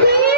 किती